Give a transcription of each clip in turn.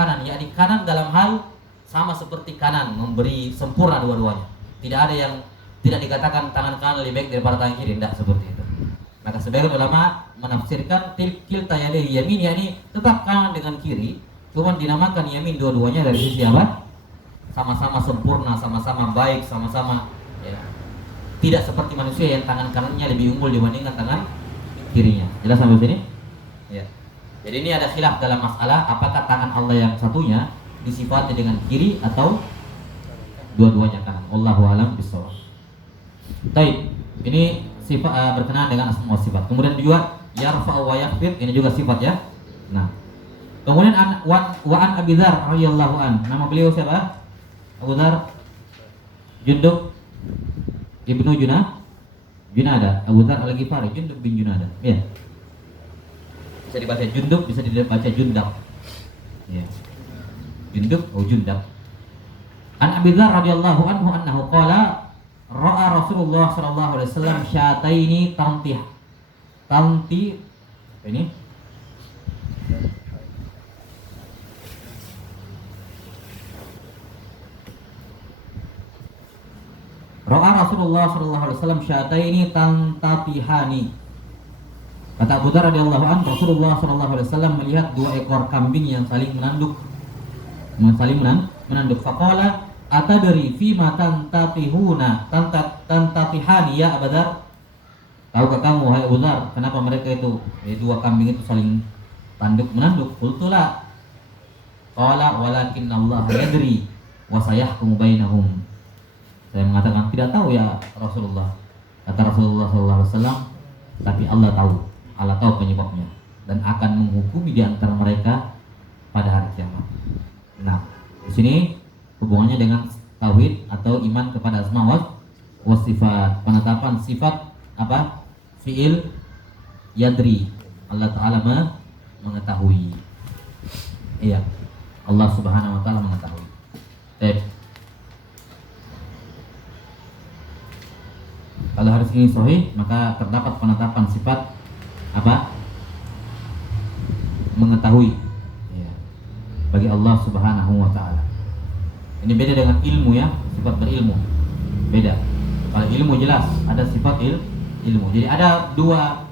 kanan, yakni kanan dalam hal sama seperti kanan, memberi sempurna dua-duanya. Tidak ada yang tidak dikatakan tangan kanan lebih baik daripada tangan kiri, tidak seperti itu. Maka sebagian ulama menafsirkan kilta yadayhi yamin, yakni tetap kanan dengan kiri, cuma dinamakan yamin dua-duanya dari sisi apa? Sama-sama sempurna, sama-sama baik, sama-sama ya. Tidak seperti manusia yang tangan kanannya lebih unggul dibandingkan tangan kirinya. Jelas sampai sini? Ya. Jadi ini ada khilaf dalam masalah apakah tangan Allah yang satunya disifati dengan kiri atau dua-duanya kanan. Wallahu a'lam bishawab. Baik, ini sifat berkenaan dengan asma wa sifat. Kemudian juga yarfa'u wa yakhfid, ini juga sifat ya. Nah. Kemudian wa an Abi Dzar radhiyallahu an. Nama beliau siapa? Abu Dzar Jundub Ibnu Junada. Abu Dzar Al-Ghifari, Jundub bin Junada. Ya. Bisa dibaca Jundub, bisa dibaca Jundab. Ya. Jundub atau Jundab. An Abi Dzar radhiyallahu anhu annahu qala ra'a Rasulullah sallallahu alaihi wasallam syataini tanti ini Ra'a Rasulullah sallallahu alaihi wasallam syataini tantatihani. Kata Abu Dzar radhiyallahu anhu, Rasulullah sallallahu alaihi wasallam melihat dua ekor kambing yang saling menanduk. Faqala atadri fi ma tantatihuna tantatihani ya Abu Dzar? Tahukah kamu wahai Abu Dzar, kenapa mereka itu dua kambing itu saling menanduk? Qultu la. Qala walakinna Allah yadri wa sayahkumu bainahum. Saya mengatakan tidak tahu ya Rasulullah. Kata Rasulullah SAW, tapi Allah tahu penyebabnya dan akan menghukumi di antara mereka pada hari kiamat. Nah, di sini hubungannya dengan tauhid atau iman kepada asma wa sifat. Penetapan sifat apa? Fiil yadri. Allah Taala mengetahui. Iya. Allah Subhanahu wa taala mengetahui. Kalau hadis ini sahih, maka terdapat penetapan sifat apa? Mengetahui ya, bagi Allah Subhanahu wa taala. Ini beda dengan ilmu ya, sifat berilmu. Beda. Kalau ilmu jelas ada sifat ilmu. Jadi ada dua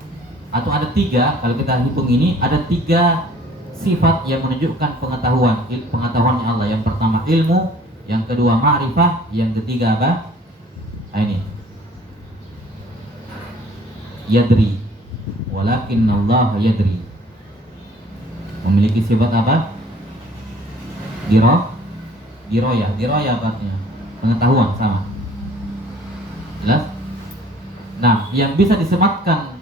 atau ada tiga, kalau kita hitung ini ada tiga sifat yang menunjukkan pengetahuannya Allah. Yang pertama ilmu, yang kedua ma'rifah, yang ketiga apa? Ini yadri, walakinna Allah yadri. Memiliki sifat apa? Diroya artinya pengetahuan, sama. Jelas? Nah, yang bisa disematkan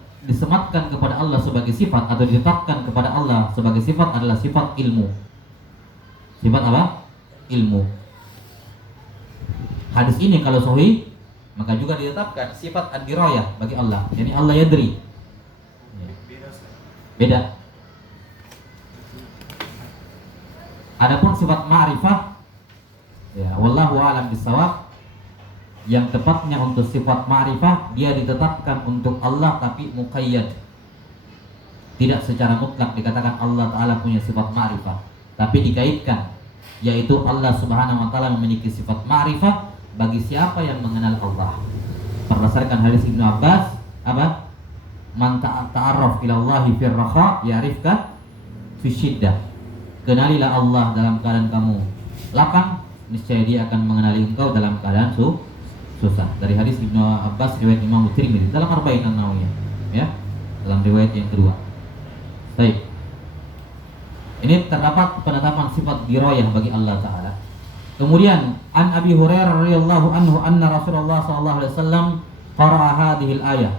kepada Allah sebagai sifat atau ditetapkan kepada Allah sebagai sifat adalah sifat ilmu. Sifat apa? Ilmu. Hadis ini kalau sahih, maka juga ditetapkan sifat ad-dirayah bagi Allah. Yani Allah yadri. Beda. Adapun sifat ma'rifah, ya wallahu a'lam bishawab, yang tepatnya untuk sifat ma'rifah dia ditetapkan untuk Allah tapi muqayyad. Tidak secara mutlak dikatakan Allah Ta'ala punya sifat ma'rifah, tapi dikaitkan, yaitu Allah Subhanahu wa taala memiliki sifat ma'rifah bagi siapa yang mengenal Allah. Berdasarkan hadis Ibnu Abbas, apa? Man ta'arraf ila Allahi fir raha ya'rifka fi syiddah. Kenalilah Allah dalam keadaan kamu lapang, niscaya dia akan mengenali engkau dalam keadaan susah. Dari hadis Ibnu Abbas riwayat Imam Tirmidzi dalam Arba'in An-Nawawiyah, ya. Dalam riwayat yang kedua. Baik. Ini terdapat penetapan sifat dirayah bagi Allah Ta'ala. Kemudian an Abi Hurairah radhiyallahu anhu anna Rasulullah sallallahu alaihi wasallam qara'a hadhil ayah.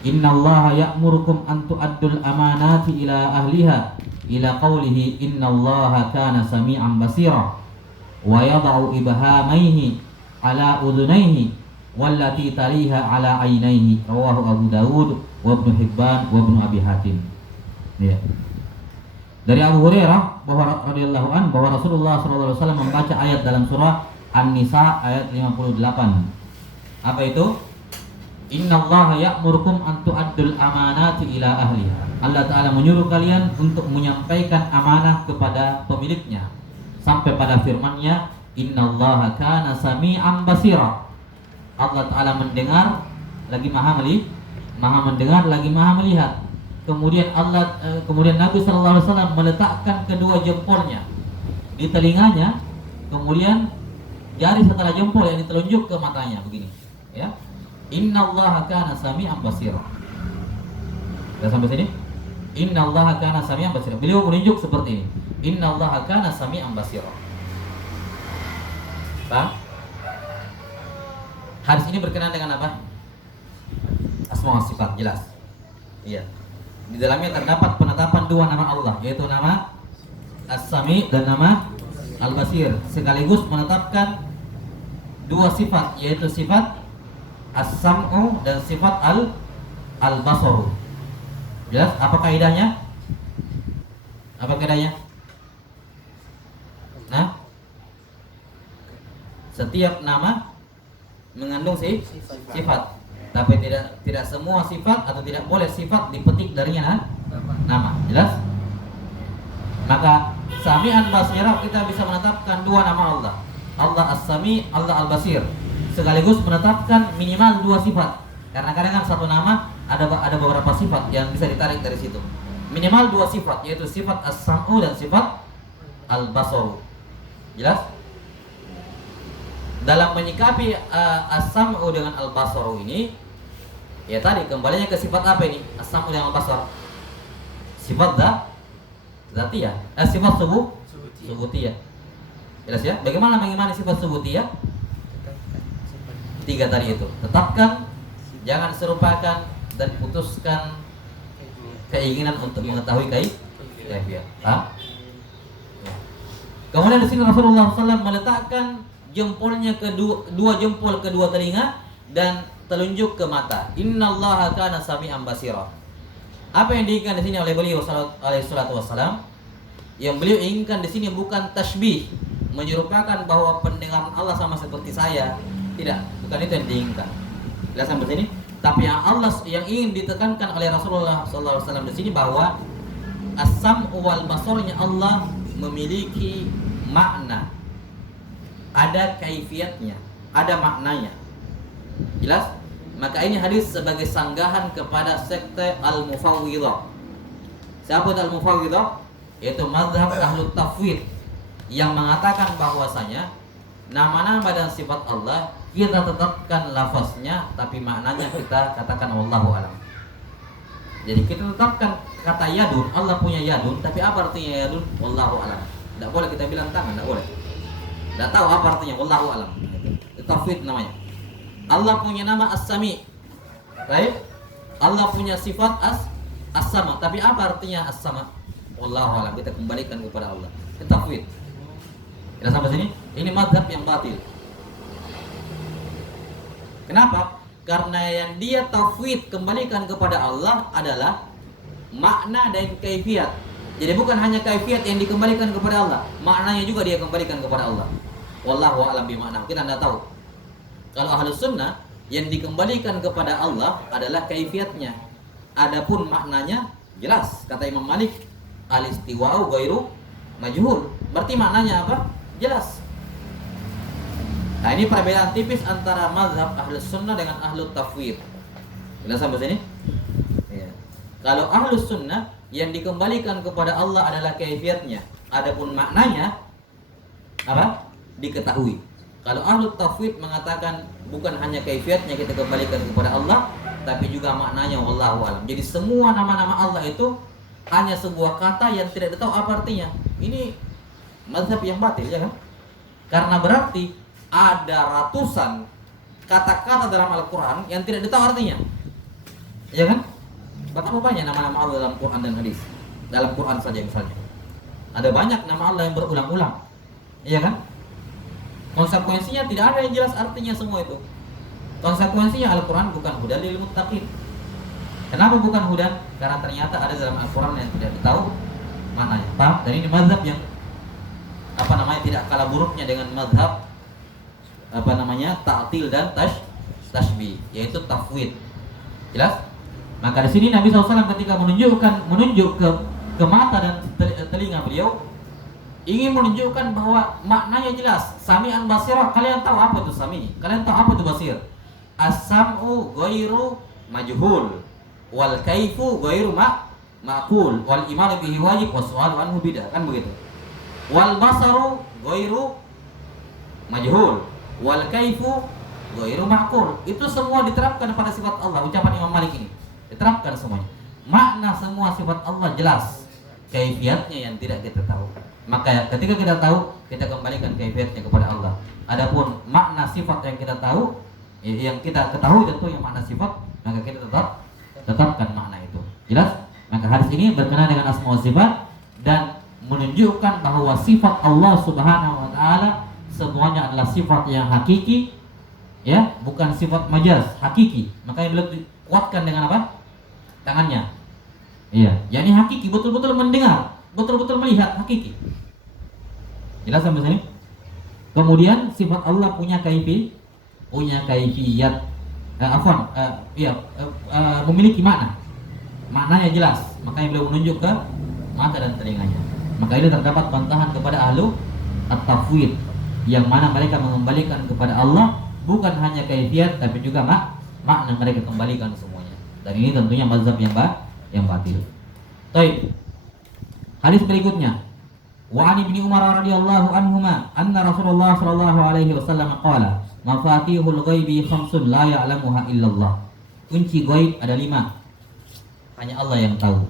Innallaha ya'murukum an tu'addul amanati ila ahliha ila qawlihi innallaha kana sami'an basira wa yad'u ibhamaihi ala udhunaihi wallati taliha ala ainaihi. Rawahu Abu Dawud wa Ibnu Hibban wa Ibnu Abi Hatim. Ya. Dari Abu Hurairah bahwa radhiyallahu an bahwa Rasulullah sallallahu alaihi wasallam membaca ayat dalam surah An-Nisa ayat 58. Apa itu? Innallaha ya'murukum an tu'addul amanati ila ahliha. Allah Ta'ala menyuruh kalian untuk menyampaikan amanah kepada pemiliknya. Sampai pada firman-Nya, Innallaha kana sami'an basira. Allah Ta'ala mendengar lagi maha mendengar lagi maha melihat. Kemudian kemudian Nabi sallallahu alaihi wasallam meletakkan kedua jempolnya di telinganya, kemudian jari setelah jempol yang ditelunjuk ke matanya begini, ya. Innallaha kana sami'an basira. Sudah sampai sini? Innallaha kana sami'an basira. Beliau menunjuk seperti ini. Innallaha kana sami'an basira. Paham? Hadis ini berkenaan dengan apa? Asma wa sifat, jelas. Iya. Di dalamnya terdapat penetapan dua nama Allah, yaitu nama As-Sami dan nama Al-Basir, sekaligus menetapkan dua sifat, yaitu sifat As-Sam'u dan sifat Al-Basaru. Jelas? Apa kaidahnya? Apa kaidahnya? Nah, setiap nama mengandung sifat, tapi tidak semua sifat atau tidak boleh sifat dipetik darinya nama. Jelas? Maka Sami'an Basira kita bisa menetapkan dua nama Allah. Allah As-Sami, Allah Al-Basir. Sekaligus menetapkan minimal dua sifat. Karena kadang-kadang satu nama ada beberapa sifat yang bisa ditarik dari situ. Minimal dua sifat, yaitu sifat As-Sam'u dan sifat Al-Basaru. Jelas? Dalam menyikapi As-Sam'u dengan Al-Basaru ini, ya tadi kembalinya ke sifat apa ini? As-Sam'u dengan Al-Basar. Sifat zatiyah. Sifat subutiyah. Jelas ya? Bagaimana mengimani sifat subutiyah? Tiga tadi itu. Tetapkan, jangan serupakan, dan putuskan keinginan untuk mengetahui kaifiat. Kemudian di sini Rasulullah SAW meletakkan jempolnya dua jempol kedua telinga dan telunjuk ke mata. Innallaha kana sami'an basira. Apa yang diinginkan di sini oleh beliau alaihi salatu wassalam? Yang beliau inginkan di sini bukan tasbih, menyerupakan bahwa pendengaran Allah sama seperti saya. Tidak, bukan itu yang diinginkan. Lihat sampai sini. Tapi yang ingin ditekankan oleh Rasulullah SAW di sini bahwa as-sam'u wal basarnya Allah memiliki makna, ada kaifiatnya, ada maknanya. Jelas? Maka ini hadis sebagai sanggahan kepada sekte Al-Mufawwidah. Siapa itu Al-Mufawwidah? Yaitu mazhab Ahlut Tafwid yang mengatakan bahwasanya nama-nama dan sifat Allah kita tetapkan lafaznya, tapi maknanya kita katakan wallahu alam. Jadi kita tetapkan kata yadun, Allah punya yadun, tapi apa artinya yadun? Wallahu alam. Tidak boleh kita bilang tangan, tidak boleh. Tidak tahu apa artinya wallahu alam. Itu tafwid namanya. Allah punya nama As-Sami. Baik? Allah punya sifat As-Sama, tapi apa artinya As-Sama? Wallahu alam. Kita kembalikan kepada Allah. Itu tafwid. Kita sampai sini. Ini mazhab yang batil. Kenapa? Karena yang dia tafwid kembalikan kepada Allah adalah makna dan kaifiat. Jadi bukan hanya kaifiat yang dikembalikan kepada Allah, maknanya juga dia kembalikan kepada Allah. Wallahu a'lam bima'na. Kita tidak tahu. Kalau Ahlus Sunnah yang dikembalikan kepada Allah adalah kaifiatnya. Adapun maknanya jelas. Kata Imam Malik, al-istiwa'u ghairu majhul. Berarti maknanya apa? Jelas. Nah, ini perbedaan tipis antara mazhab Ahlus Sunnah dengan Ahlut Tafwid. Jelas sampai sini? Ya. Kalau Ahlus Sunnah yang dikembalikan kepada Allah adalah kaifiatnya, adapun maknanya apa? Diketahui. Kalau Ahlut Tafwid mengatakan bukan hanya kaifiatnya kita kembalikan kepada Allah, tapi juga maknanya wallahu alam. Jadi semua nama-nama Allah itu hanya sebuah kata yang tidak tahu apa artinya. Ini mazhab yang batil, ya kan? Karena berarti ada ratusan kata-kata dalam Al-Quran yang tidak tahu artinya, ya kan? Betapa banyak nama-nama Allah dalam Quran dan hadis. Dalam Quran saja misalnya ada banyak nama Allah yang berulang-ulang, ya kan? Konsekuensinya tidak ada yang jelas artinya semua itu. Konsekuensinya Al-Quran bukan hudan lil muttaqin. Kenapa bukan hudan? Karena ternyata ada dalam Al-Quran yang tidak tahu maknanya. Paham? Dan ini mazhab yang tidak kalah buruknya dengan mazhab ta'til dan tashbih, yaitu tafwid. Jelas? Maka di sini Nabi SAW ketika menunjuk ke mata dan telinga beliau, ingin menunjukkan bahwa maknanya jelas. Sami'an basirah, kalian tahu apa itu sami? Kalian tahu apa itu basir? As-sam'u ghairu majhul, wal kaifu ghairu ma'qul, wal imanu bihi wajib, was su'alu anhu bidah, kan begitu. Wal basaru ghairu majhul, wal kaifu ghairu ma'qul. Itu semua diterapkan pada sifat Allah. Ucapan Imam Malik ini diterapkan semuanya. Makna semua sifat Allah jelas, kaifiatnya yang tidak kita tahu. Maka ketika kita tahu, kita kembalikan kaifiatnya kepada Allah. Adapun makna sifat yang kita tahu, yang kita ketahui tentu yang makna sifat, maka kita tetapkan makna itu. Jelas? Maka hadis ini berkenaan dengan asma wa sifat dan menunjukkan bahwa sifat Allah Subhanahu wa taala semuanya adalah sifat yang hakiki, ya, bukan sifat majaz, hakiki. Makanya beliau dikuatkan dengan apa? Tangannya. Iya, yakni hakiki, betul-betul mendengar, betul-betul melihat, hakiki. Jelas sampai sini? Kemudian sifat Allah punya kaifiyat, memiliki makna. Maknanya jelas, makanya beliau menunjuk ke mata dan telinganya. Maka ini terdapat bantahan kepada ahlu at-tafwid, yang mana mereka mengembalikan kepada Allah bukan hanya kaifiyat tapi juga makna mereka kembalikan semuanya. Dan ini tentunya mazhab yang batil. Baik. Hadis berikutnya. Wa an Ibnu Umar radhiyallahu anhuma anna Rasulullah sallallahu alaihi wasallam qala, "Mafatihul ghaibi khamsun la ya'lamuha illallah." Kunci ghaib ada 5. Hanya Allah yang tahu.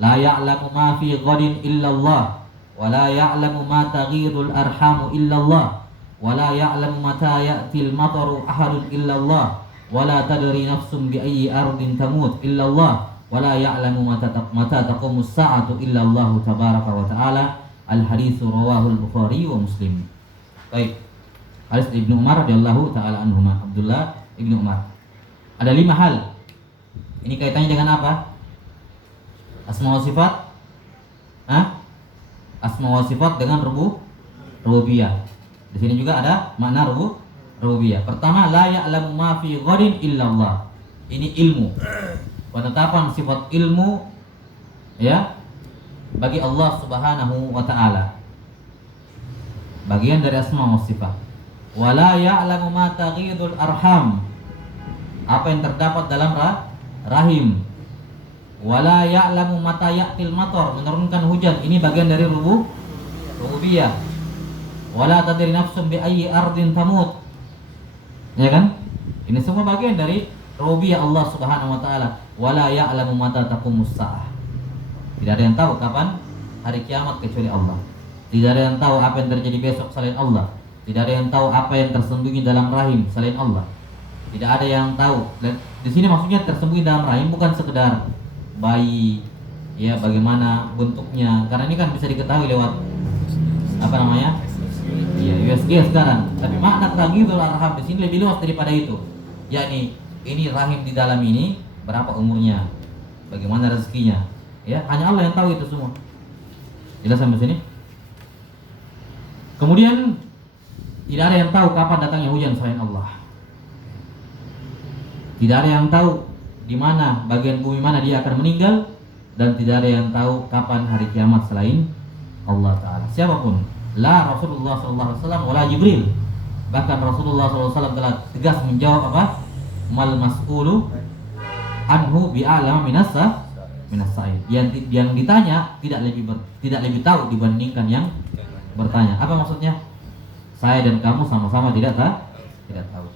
La ya'lamu ma fi ghadin illallah, wa la ya'lamu ma taghidul arhamu illallah, wa la ya'lamu mata ya'til mataru ahadun illallah, wa la tadri nafsum bi ayyi ardin tamut illallah, wa la ya'lamu mata taqumus sa'atu illallah tabaraka wa ta'ala. Al-haditsu rawahu al-Bukhari wa Muslim. Baik. Hadis Ibnu Umar radhiyallahu taala anhuma, Abdullah Ibnu Umar. Ada 5 hal. Ini kaitannya dengan apa? Asma wa sifat. Asma wa sifat dengan rububiyah. Di sini juga ada makna rububiyah. Pertama, la ya'lamu ma fi ghadin illallah. Ini ilmu. Penetapan sifat ilmu, ya, bagi Allah Subhanahu wa taala. Bagian dari asma wa sifat. Wala ya'lamu ma taghidul arham. Apa yang terdapat dalam rahim. Wala ya'lamu mata ya'til matar, menurunkan hujan. Ini bagian dari rububiyah. Wala tadri nafsum bi ayyi ardin tamut. Ya kan? Ini semua bagian dari rububiyah Allah Subhanahu wa taala. Wala ya'lamu mata taqumus sa'ah. Tidak ada yang tahu kapan hari kiamat kecuali Allah. Tidak ada yang tahu apa yang terjadi besok selain Allah. Tidak ada yang tahu apa yang tersembunyi dalam rahim selain Allah. Tidak ada yang tahu. Dan di sini maksudnya tersembunyi dalam rahim bukan sekedar bayi, ya, bagaimana bentuknya. Karena ini kan bisa diketahui lewat apa namanya? Iya, USG sekarang. Tapi makna taghidul arham di sini lebih luas daripada itu. Yakni ini rahim di dalam ini berapa umurnya? Bagaimana rezekinya? Ya, hanya Allah yang tahu itu semua. Jelas sampai sini? Kemudian tidak ada yang tahu kapan datangnya hujan selain Allah. Tidak ada yang tahu di mana bagian bumi mana dia akan meninggal, dan tidak ada yang tahu kapan hari kiamat selain Allah Taala. Siapapun, la Rasulullah SAW wala Jibril. Bahkan Rasulullah SAW telah tegas menjawab apa? Mal mas'ulu anhu bi'alama minasa sa'il. Yang ditanya tidak lebih tahu dibandingkan yang bertanya. Apa maksudnya? Saya dan kamu sama-sama tidak tahu.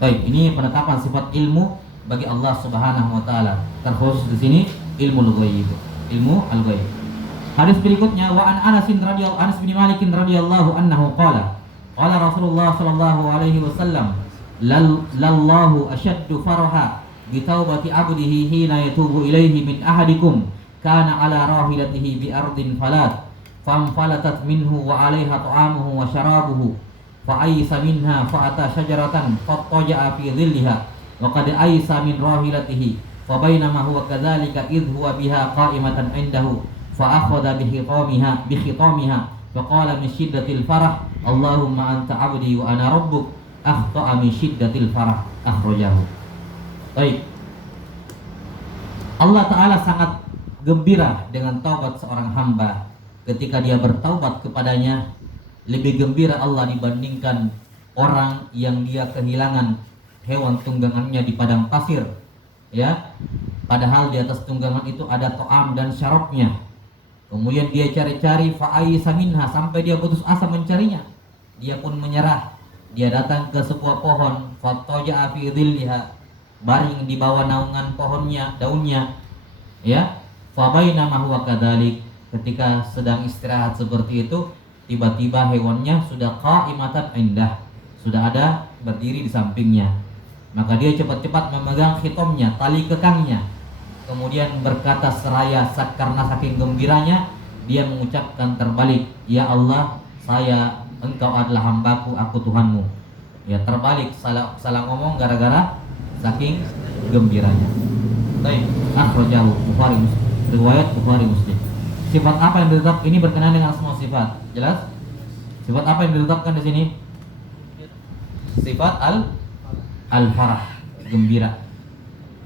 Baik, ini penetapan sifat ilmu bagi Allah Subhanahu wa taala. Terkhusus di sini ilmu al-ghaib. Hadis berikutnya, wa an Anas bin Malik radhiyallahu anhu qala Rasulullah sallallahu alaihi wasallam, lallahu ashaddu faraha bi taubati 'abdihi hina yatubu ilaihi min ahadikum kana ala rahilatihi bi ardin falat famfalatat minhu wa 'alaiha ta'amuhu wa sharabuhu fa aysa minha fa ata syajaratan fattaja'a fi dhilliha wa qad aysa min rahilatihi fa bainama huwa kadzalika idh huwa biha qa'imatan 'indahu fa akhadha bi khitamiha fa qala min shiddatil farah Allahumma anta 'abdi wa ana rabbuk akhta'a min syiddatil farah akhrajahu. Baik. Allah Ta'ala sangat gembira dengan taubat seorang hamba. Ketika dia bertaubat kepadanya, lebih gembira Allah dibandingkan orang yang dia kehilangan hewan tunggangannya di padang pasir, ya. Padahal di atas tunggangan itu ada to'am dan syarabnya. Kemudian dia cari-cari fa'ayisa minha, sampai dia putus asa mencarinya. Dia pun menyerah. Dia datang ke sebuah pohon, fattaja'a fi dhilliha, baring di bawah naungan pohonnya, daunnya, ya. Fa bainama huwa kadzalik, ketika sedang istirahat seperti itu, tiba-tiba hewannya sudah qa'imatan indah, sudah ada berdiri di sampingnya. Maka dia cepat-cepat memegang khitomnya, tali kekangnya. Kemudian berkata seraya karena saking gembiranya, dia mengucapkan terbalik, ya Allah, engkau adalah hambaku, aku Tuhanmu. Ya, terbalik, salah ngomong gara-gara saking gembiranya. Baik, akhrajahu Bukhari Muslim, riwayat Bukhari Muslim. Sifat apa yang ditetap ini berkenaan dengan semua sifat. Jelas? Sifat apa yang ditetapkan di sini? Sifat al-farah, gembira.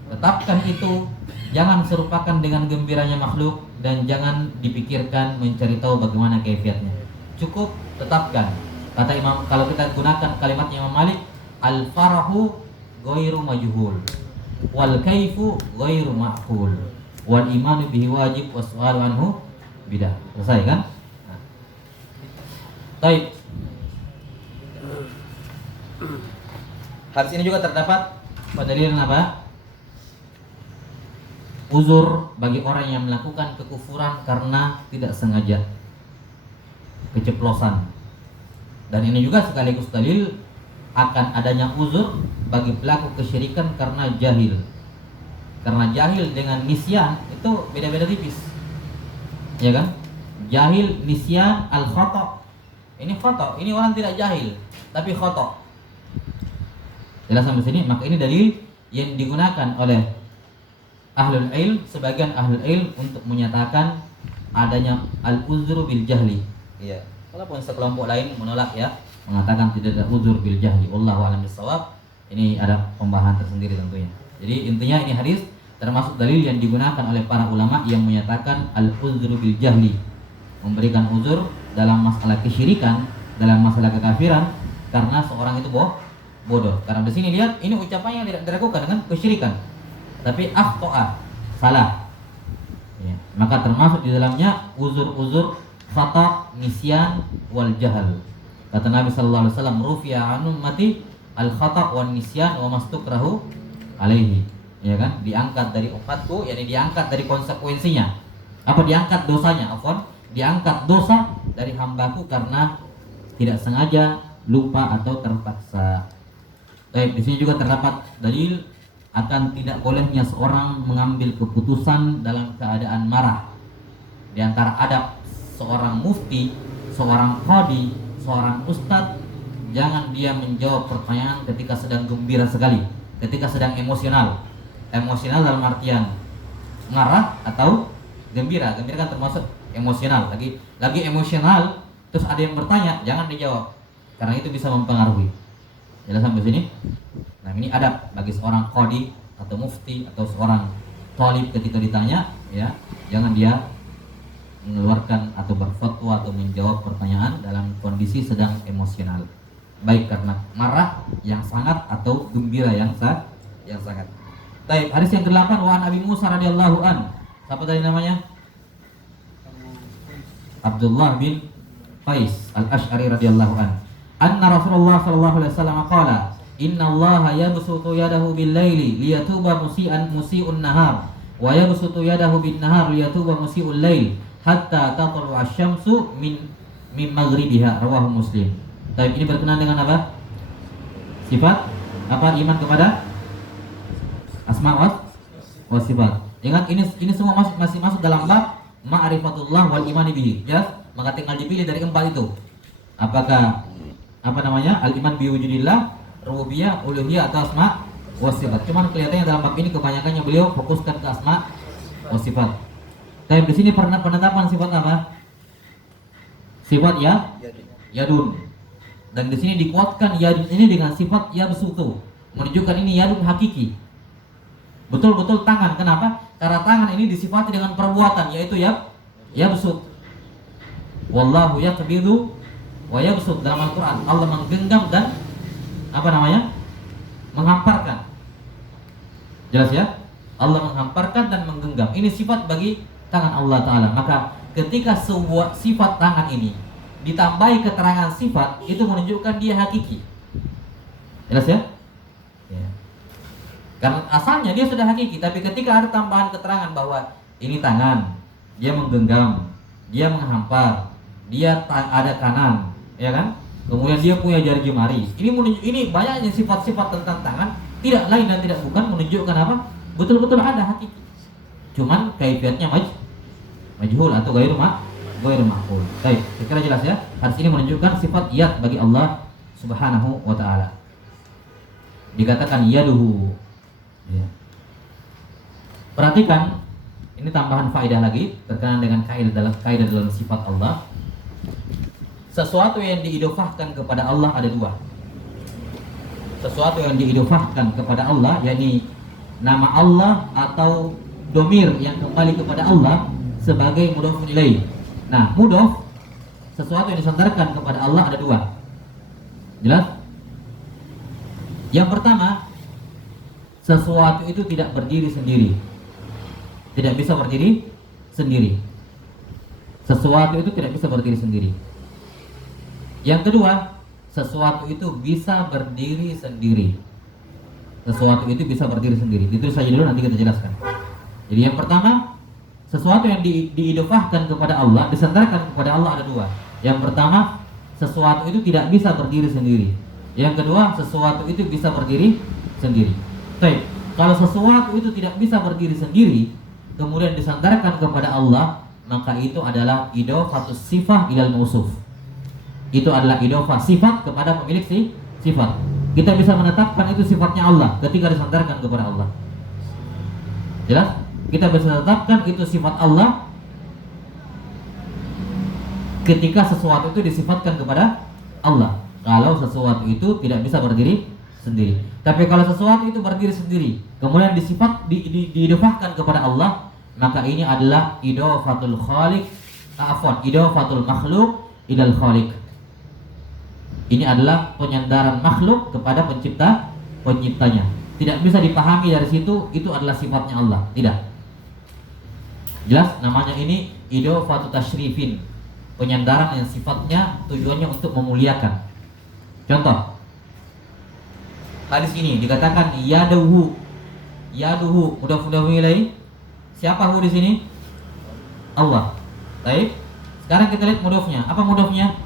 Tetapkan itu, jangan serupakan dengan gembiranya makhluk, dan jangan dipikirkan mencari tahu bagaimana kaifiatnya. Cukup tetapkan. Kata Imam, kalau kita gunakan kalimat Imam Malik, al-farahu ghairu majhul, wal kaifu ghairu ma'qul, wal imanu bihi wajib, was-su'alu anhu bidah. Selesai kan? Nah. Baik. Hadis ini juga terdapat pendalilan apa? Uzur bagi orang yang melakukan kekufuran karena tidak sengaja, keceplosan. Dan ini juga sekaligus dalil akan adanya uzur bagi pelaku kesyirikan karena jahil. Karena jahil dengan nisyan itu beda-beda tipis, ya kan? Jahil, nisyan, al-khata'. Ini khata', ini orang tidak jahil tapi khata'. Jelas sampai sini? Maka ini dalil yang digunakan oleh ahlul ilm, sebagian ahlul ilm, untuk menyatakan adanya al-uzru bil jahli. Iya. Walaupun sekelompok lain menolak, ya, mengatakan tidak ada uzur bil jahli. Wallahu a'lam bishawab. Ini ada pembahasan tersendiri tentunya. Jadi intinya ini hadis termasuk dalil yang digunakan oleh para ulama yang menyatakan al-uzru bil jahli, memberikan uzur dalam masalah kesyirikan, dalam masalah kekafiran karena seorang itu bodoh. Karena di sini lihat, ini ucapannya tidak dilakukan dengan kesyirikan, tapi akhta'a, salah. Ya, maka termasuk di dalamnya uzur-uzur khata', nisyan, wal jahal. Kata Nabi sallallahu alaihi wasallam, rufi'a an ummati al khata' wan nisyan wa mastukrahu alaihi. Ya kan? Diangkat dari umatku, yakni diangkat dari konsekuensinya. Apa diangkat dosanya? Afwan, diangkat dosa dari hambaku karena tidak sengaja, lupa atau terpaksa. Baik, di sini juga terdapat dalil akan tidak bolehnya seorang mengambil keputusan dalam keadaan marah. Di antara adab seorang mufti, seorang qadi, seorang ustadz, jangan dia menjawab pertanyaan ketika sedang gembira sekali, ketika sedang emosional. Emosional dalam artian marah atau gembira. Gembira kan termasuk emosional. Lagi emosional, terus ada yang bertanya, jangan dijawab, karena itu bisa mempengaruhi. Jelas sampai sini? Nah, ini adab bagi seorang qadi atau mufti atau seorang thalib ketika ditanya, ya, jangan dia mengeluarkan atau berfatwa atau menjawab pertanyaan dalam kondisi sedang emosional, baik karena marah yang sangat atau gembira yang sangat. Baik, hadis yang ke-8, wa an Abi Musa radhiyallahu an. Siapa tadi namanya? Abdullah bin Qais al-Asy'ari radhiyallahu an. Anna Rasulullah sallallahu alaihi wasallam qala, "Inna Allaha yabsutu yadahu bil-laili liyatuba musii'un nahar, wa yabsutu yadahu bin-nahar liyatuba musii'ul lail, hatta tatlu'a asy-syamsu min maghribiha." Rawahu Muslim. Tapi ini berkenaan dengan apa? Sifat apa? Iman kepada asma wa sifat. Ingat, ini semua masih masuk dalam bab ma'rifatullah wal imani bihi. Ya, maka tinggal dipilih dari empat itu. Apakah al-iman bi wujudillah, rububiyah, uluhiyah, atau asma wa sifat. Cuman kelihatannya dalam bab ini kebanyakannya beliau fokuskan ke asma wa sifat. Tapi di sini penetapan sifat apa? Sifat ya, yadun. Dan di sini dikuatkan yadun ini dengan sifat yabsutu, menunjukkan ini yadun hakiki. Betul-betul tangan. Kenapa? Karena tangan ini disifati dengan perbuatan, yaitu yabsut. Wallahu yaqbidu wa yabsut. Dalam Al-Qur'an Allah menggenggam dan menghamparkan. Jelas ya? Allah menghamparkan dan menggenggam. Ini sifat bagi tangan Allah Ta'ala. Maka ketika sebuah sifat tangan ini ditambahi keterangan sifat, itu menunjukkan dia hakiki. Jelas ya? Ya. Karena asalnya dia sudah hakiki, tapi ketika ada tambahan keterangan bahwa ini tangan, dia menggenggam, dia menghampar, dia ada kanan, ya kan? Kemudian dia punya jari jemari. Ini banyaknya sifat-sifat tentang tangan, tidak lain dan tidak bukan menunjukkan apa? Betul-betul ada hakiki. Cuman kaifiatnya majhul atau ghairu ma'qul. Baik, kira jelas ya. Hadis ini menunjukkan sifat yad bagi Allah Subhanahu wa taala. Dikatakan yaduhu. Ya. Perhatikan, ini tambahan faedah lagi berkenaan dengan kaidah dalam sifat Allah. Sesuatu yang diidofahkan kepada Allah ada dua. Sesuatu yang diidofahkan kepada Allah, yakni nama Allah atau domir yang kembali kepada Allah sebagai mudhof ilaih. Nah, mudhof, sesuatu yang disandarkan kepada Allah ada dua. Jelas? Yang pertama, sesuatu itu tidak berdiri sendiri. Tidak bisa berdiri sendiri. Sesuatu itu tidak bisa berdiri sendiri. Yang kedua, sesuatu itu bisa berdiri sendiri. Sesuatu itu bisa berdiri sendiri. Ditulis saja dulu, nanti kita jelaskan. Jadi yang pertama, sesuatu yang diidofahkan kepada Allah, disandarkan kepada Allah ada dua. Yang pertama, sesuatu itu tidak bisa berdiri sendiri. Yang kedua, sesuatu itu bisa berdiri sendiri. Baik, kalau sesuatu itu tidak bisa berdiri sendiri, kemudian disandarkan kepada Allah, maka itu adalah idofatus sifah ilal mausuf. Itu adalah idofah sifat kepada pemilik sifat. Kita bisa menetapkan itu sifatnya Allah ketika disandarkan kepada Allah. Jelas? Kita bisa menetapkan itu sifat Allah ketika sesuatu itu disifatkan kepada Allah. Kalau sesuatu itu tidak bisa berdiri sendiri. Tapi kalau sesuatu itu berdiri sendiri, kemudian diidofahkan kepada Allah, maka ini adalah idofatul idofatul makhluk ilal khaliq. Ini adalah penyandaran makhluk kepada penciptanya. Tidak bisa dipahami dari situ itu adalah sifatnya Allah. Tidak. Jelas? Namanya ini idofatu tasyrifin. Penyandaran yang sifatnya tujuannya untuk memuliakan. Contoh, hadis ini dikatakan yaduhu. Yaduhu mudhof ilaih. Siapa hu di sini? Allah. Baik. Sekarang kita lihat mudhofnya. Apa mudhofnya?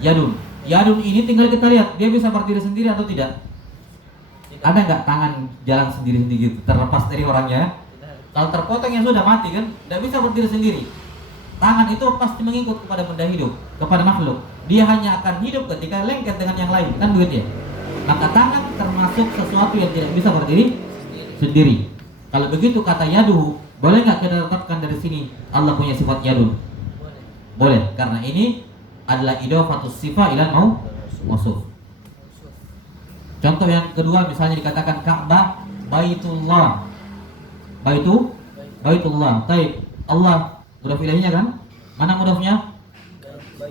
Yadun. Yadun ini tinggal kita lihat, dia bisa berdiri sendiri atau tidak? Ada nggak tangan jalan sendiri-sendiri gitu, terlepas dari orangnya? Kalau terpotong yang sudah mati kan, tidak bisa berdiri sendiri. Tangan itu pasti mengikut kepada benda hidup, kepada makhluk. Dia hanya akan hidup ketika lengket dengan yang lain, kan begitu ya? Maka tangan termasuk sesuatu yang tidak bisa berdiri sendiri. Kalau begitu kata yadu, boleh nggak kita tetapkan dari sini Allah punya sifat yadun? Boleh, karena ini adalah idofatus sifah ilal mausuf. Contoh yang kedua, misalnya dikatakan Ka'bah Baitullah. Baitullah. Taib. Allah mudhof ilaihnya kan? Mana mudhofnya?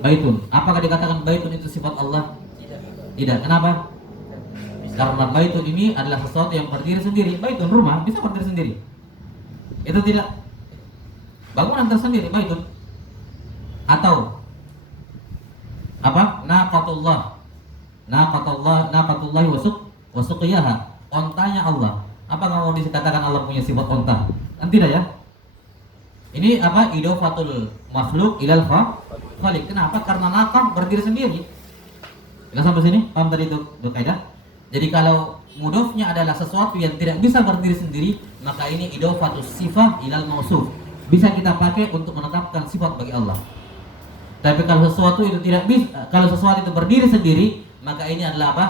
Baitun. Apakah dikatakan baitun itu sifat Allah? Tidak. Kenapa? Karena baitun ini adalah sesuatu yang berdiri sendiri. Baitun rumah bisa berdiri sendiri. Itu tidak. Bangunan tersendiri baitun. Atau apa? Naqatullah wa suqiyaha. Ontanya Allah. Apa nggak mau dikatakan Allah punya sifat onta? Kan tidak ya? Ini apa? Idofatul makhluk ilal khaliq. Kenapa? Karena naqah berdiri sendiri. Kita sampai sini paham tadi itu kaidah? Jadi kalau mudhofnya adalah sesuatu yang tidak bisa berdiri sendiri, maka ini idofatus sifah ilal mausuf. Bisa kita pakai untuk menetapkan sifat bagi Allah. Tapi kalau sesuatu itu tidak bisa, kalau sesuatu itu berdiri sendiri, maka ini adalah apa?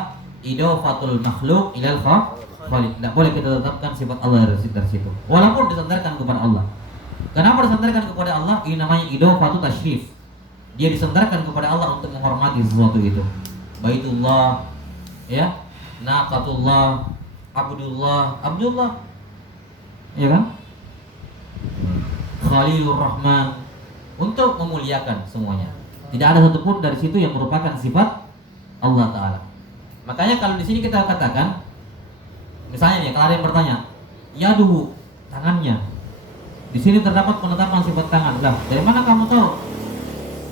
Idofatul makhluk ilal khaliq. Tidak boleh kita tetapkan sifat Allah dari situ. Walaupun disandarkan kepada Allah. Kenapa disandarkan kepada Allah? Ini namanya idofatu tasyrif. Dia disandarkan kepada Allah untuk menghormati sesuatu itu. Baitullah, ya, Naqatullah, Abdullah, ya kan? Khalilur Rahman, untuk memuliakan semuanya. Tidak ada satupun dari situ yang merupakan sifat Allah Ta'ala. Makanya kalau di sini kita katakan, misalnya nih, kalau ada yang bertanya, yaduhu, tangannya. Di sini terdapat penetapan sifat tangan. Lah, dari mana kamu tahu?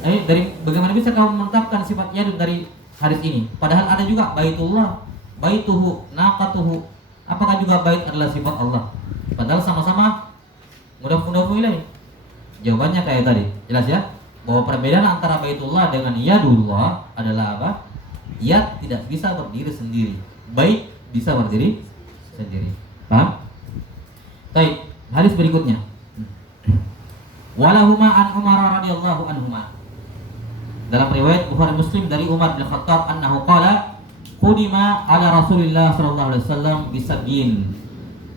Dari bagaimana bisa kamu menetapkan sifat yadu dari hadis ini? Padahal ada juga baitullah, baituhu, naqatuhu. Apakah juga bait adalah sifat Allah? Padahal sama-sama mudhaf-mudhafu ilaih. Jawabannya kayak tadi. Jelas ya? Bahwa perbedaan antara baitullah dengan yadullah adalah apa? Yad tidak bisa berdiri sendiri. Bait bisa berdiri sendiri. Paham? Baik, hadis berikutnya. Walahuma an Umar radhiyallahu anhuma. Dalam riwayat Bukhari Muslim dari Umar bin Khattab annahu qala qudima ala Rasulillah sallallahu alaihi wasallam bisabyin.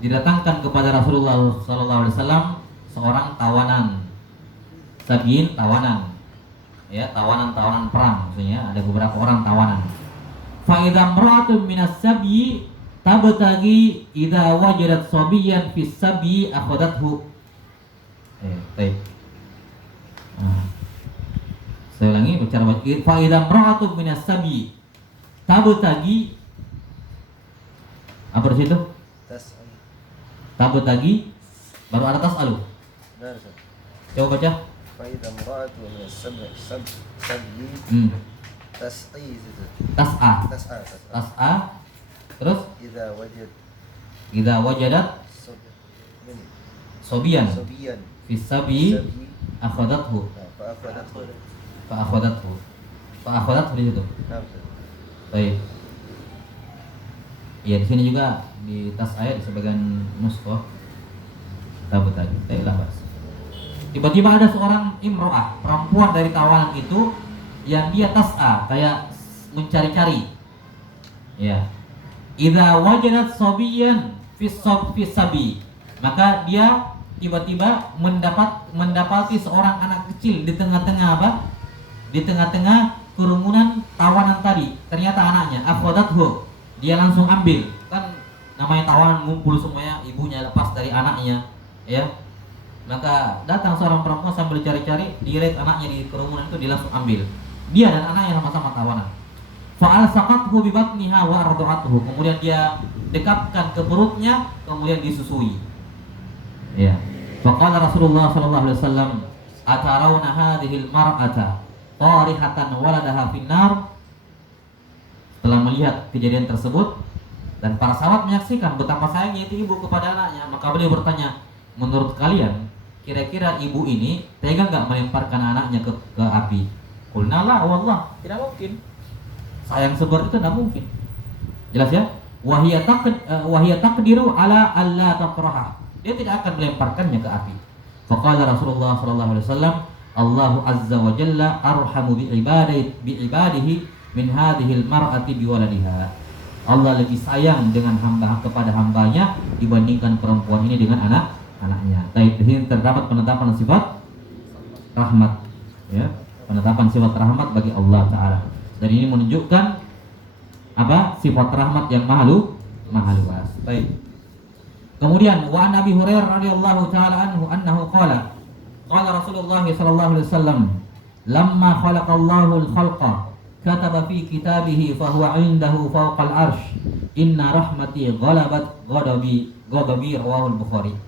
Didatangkan kepada Rasulullah sallallahu alaihi wasallam seorang tawanan. Sabyin, tawanan. Ya, tawanan-tawanan perang maksudnya, ada beberapa orang tawanan. Fa idza imra'atun minas sabyi tabtagi idza wajadat sabiyan fis sabyi akhadathu. Baik. Saya ulangi bicara fa idza imra'atun minas sabyi tabtagi, apa di situ? Tabtagi baru ada tas'alu. Coba baca. Fa idza imra'atun minas sabyi Tas'a. Terus idza wajadat sobiyan fis sabi akhadathu. Fa akhadathu di situ. Baik. Ya, di sini juga di tas ayat di sebagian nuskhah tabut lagi. Baiklah, Mas. Tiba-tiba ada seorang imro'ah, perempuan dari tawanan itu yang dia tas'a, kayak mencari-cari. Ya. Idza wajadat sabiyan fis sabi, maka dia tiba-tiba mendapati seorang anak kecil di tengah-tengah apa? Di tengah-tengah kerumunan tawanan tadi. Ternyata anaknya akhadathu. Dia langsung ambil. Kan namanya tawanan ngumpul semuanya, ibunya lepas dari anaknya, ya. Maka datang seorang perempuan sambil cari-cari, dilihat anaknya di kerumunan itu, dia langsung ambil. Dia dan anaknya sama-sama tawanan. Fa'al saqathu bi batniha wa arda'atuhu. Kemudian dia dekapkan ke perutnya, kemudian disusui. Ya. Faqala Rasulullah sallallahu alaihi wasallam, "Atarawna hadhil mar'ata tarihatan waladaha finnar." Setelah melihat kejadian tersebut dan para sahabat menyaksikan betapa sayangnya itu ibu kepada anaknya, maka beliau bertanya, "Menurut kalian, kira-kira ibu ini tega enggak melemparkan anaknya ke api?" Qulna la wallah, tidak mungkin. Sayang seperti itu tidak mungkin. Jelas ya? Wahia taqdiru ala alla taqraha. Dia tidak akan melemparkannya ke api. Faqala Rasulullah sallallahu alaihi wasallam, "Allahu azza wa jalla arhamu bi ibadihi min hadhil mar'ati bi waladiha." Allah lebih sayang dengan kepada hambanya dibandingkan perempuan ini dengan anaknya. Di sini terdapat penetapan sifat rahmat, ya. Penetapan sifat rahmat bagi Allah Ta'ala. Dan ini menunjukkan apa? Sifat rahmat yang maha luas. Baik. Kemudian wa Nabi Hurairah radhiyallahu ta'ala anhu annahu qala Rasulullah sallallahu alaihi wasallam, lamma khalaqallahu al-khalqa kataba fi kitabihi fa huwa 'indahu fawqa al-'arsy inna rahmati ghalabat ghadabi rawahu al-Bukhari.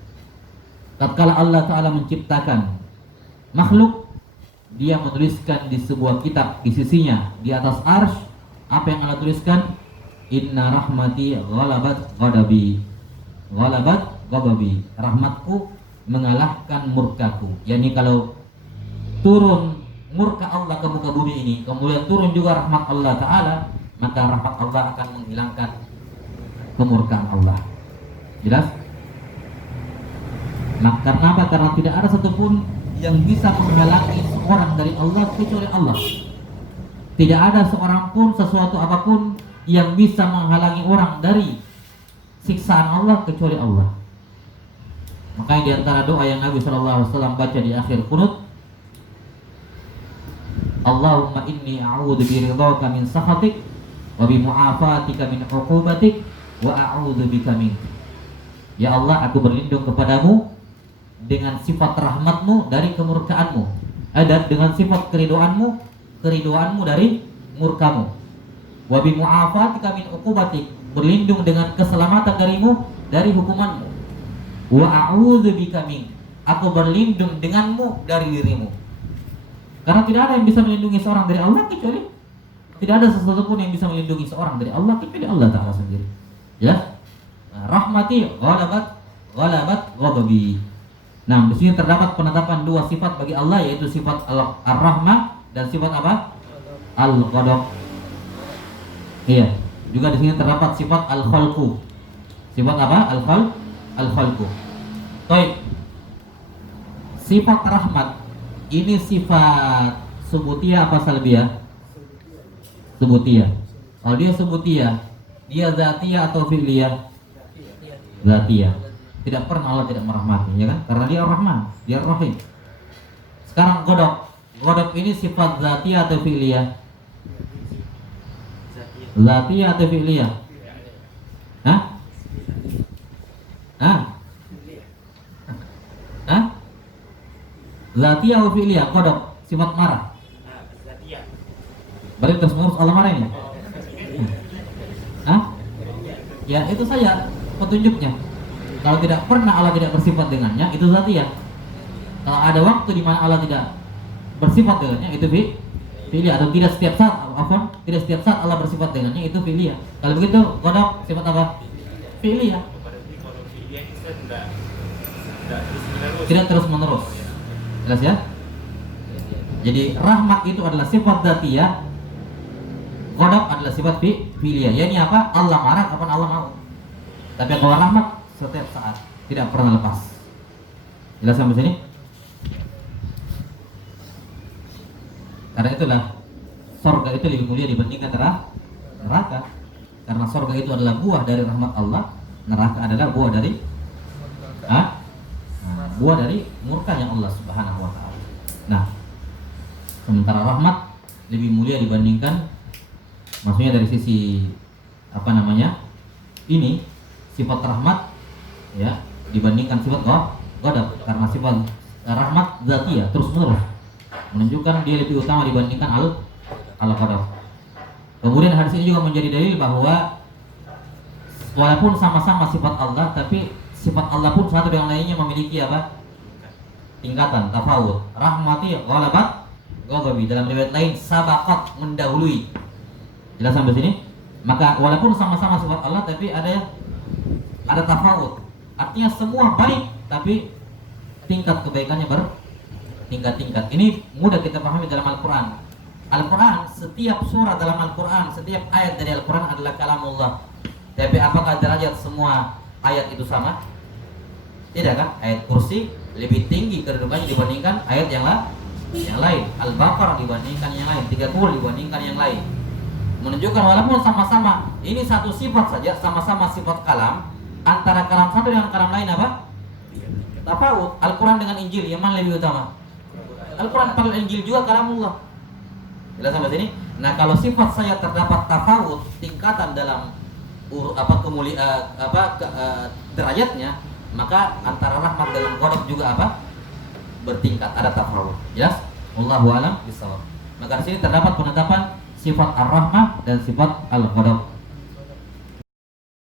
Tatkala Allah Ta'ala menciptakan makhluk, dia menuliskan di sebuah kitab di sisinya di atas arsy. Apa yang Allah tuliskan? Inna rahmati ghalabat ghadabi. Rahmatku mengalahkan murkaku. Yani kalau turun murka Allah ke muka bumi ini, kemudian turun juga rahmat Allah Ta'ala, maka rahmat Allah akan menghilangkan kemurkaan Allah. Jelas? Nah, karena apa? Karena tidak ada satupun yang bisa menghalangi seorang dari Allah kecuali Allah. Tidak ada seorang pun, sesuatu apapun yang bisa menghalangi orang dari siksaan Allah kecuali Allah. Makanya di antara doa yang Nabi sallallahu alaihi wasallam baca di akhir qunut, Allahumma inni a'udzu biridhaka min sakhatik wa bi mu'afatika min 'uqubatik wa a'udzu bika mink. Ya Allah, aku berlindung kepadamu dengan sifat rahmatmu dari kemurkaanmu, dan dengan sifat keridoanmu dari murkamu. Wa bi mu'afatika min 'uqubatik, berlindung dengan keselamatan darimu dari hukumanmu. Wa a'udzu bika mink, aku berlindung denganmu dari dirimu. Karena tidak ada yang bisa melindungi seorang dari Allah kecuali, tidak ada sesuatu pun yang bisa melindungi seorang dari Allah kecuali Allah Ta'ala sendiri. Ya, nah, rahmati ghalabat ghadabi. Nah, di sini terdapat penetapan dua sifat bagi Allah, yaitu sifat ar-rahmah dan sifat apa? Al-ghadab. Iya, juga di sini terdapat sifat al-khalqu. Sifat apa? Al-khalqu. Baik. Sifat rahmat ini sifat subutiyah apa salbiyah? Subutiyah. Kalau dia subutiyah, dia zatiyah atau fi'liyah? Zatiyah. Tidak pernah Allah tidak merahmati, ya kan? Karena dia Ar-Rahman, dia Ar-Rahim. Sekarang ghadab. Ghadab ini sifat zatiyah atau fi'liyah? Zatiyah atau fi'liyah? Hah? Hah? Hah? Zatiyah atau fi'liyah? Ghadab, sifat marah. Berarti terus menerus Allah marah ini? Hah? Ya, itu saja petunjuknya. Kalau tidak pernah Allah tidak bersifat dengannya, itu zatiyah. Kalau ada waktu di mana Allah tidak bersifat dengannya, itu fi'liyah. Atau tidak setiap saat, tidak setiap saat Allah bersifat dengannya, itu fi'liyah. Kalau begitu, ghadab sifat apa? Fi'liyah. Tidak terus menerus. Jelas ya? Jadi rahmat itu adalah sifat zatiyah, ghadab adalah sifat fi'liyah. Ya, ini apa? Allah marah kapan Allah mau. Tapi kalau rahmat setiap saat, tidak pernah lepas. Jelas sampai sini? Karena itulah surga itu lebih mulia dibandingkan neraka. Karena surga itu adalah buah dari rahmat Allah, neraka adalah buah dari buah dari murkanya Allah Subhanahu wa taala. Nah, sementara rahmat lebih mulia dibandingkan, maksudnya dari sisi apa namanya? Ini sifat rahmat ya dibandingkan sifat ghadab, karena sifat rahmat zatiyah terus menerus menunjukkan dia lebih utama dibandingkan al-ghadab. Kemudian hadis ini juga menjadi dalil bahwa walaupun sama-sama sifat Allah, tapi sifat Allah pun satu dengan lainnya memiliki apa? Tingkatan, tafawud. Rahmati ghalabat ghadabi, dalam riwayat lain sabaqat, mendahului. Jelas sampai sini? Maka walaupun sama-sama sifat Allah, tapi ada tafawud. Artinya semua baik, tapi tingkat kebaikannya bertingkat-tingkat. Ini mudah kita pahami dalam Al-Quran. Al-Quran, setiap surah dalam Al-Quran, setiap ayat dari Al-Quran adalah kalamullah. Tapi apakah derajat semua ayat itu sama? Tidak kan? Ayat kursi lebih tinggi kedudukannya dibandingkan ayat yang lain. Al-Baqarah dibandingkan yang lain, 30 dibandingkan yang lain. Menunjukkan walaupun sama-sama ini satu sifat saja, sama-sama sifat kalam, antara kalam satu dengan kalam lain apa? Tafawud. Al-Quran dengan Injil, yang mana lebih utama? Al-Quran pada Injil juga kalamullah. Jelas sampai sini? Nah, kalau sifat saya terdapat tafawud, tingkatan dalam derajatnya, maka antara rahmat dengan ghadab juga apa? Bertingkat, ada tafawud. Jelas? Wallahu a'lam bishawab. Maka di sini terdapat penetapan sifat ar-rahmah dan sifat al-ghadab.